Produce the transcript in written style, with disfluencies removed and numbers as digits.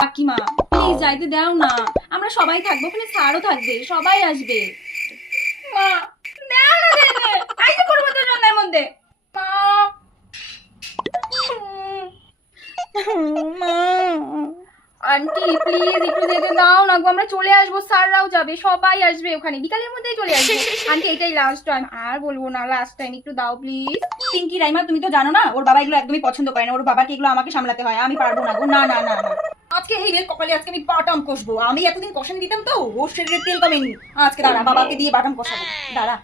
কাকিমা প্লিজ যাইতে দাও না, আমরা সবাই থাকবো, ওখানে স্যারও থাকবে, সবাই আসবে। মা দাও না যেতে, আইতে করবো তো সন্ধ্যার মধ্যে। মা আন্টি প্লিজ একটু যেতে দাও না গো, আমরা চলে আসবো, স্যাররাও যাবে, সবাই আসবে, ওখানে বিকালের মধ্যেই চলে আসবে। আন্টি এটাই লাস্ট টাইম, আর বলবো না, লাস্ট টাইম একটু দাও প্লিজ। পিঙ্কি রাইমা তুমি তো জানো না ওর বাবা এগুলো একদমই পছন্দ করে না, ওর বাবাকে এগুলো আমাকে সামলাতে হয়, আমি পারবো না গো, না না না না। আজকে এই রে কপালে আজকে আমি বাটাম কষবো, আমি এতদিন কষানি দিতাম তো ওর শরীরে তেল কমেনি, আজকে দাঁড়া বাবাকে দিয়ে বাটাম কষাবো, দাঁড়া।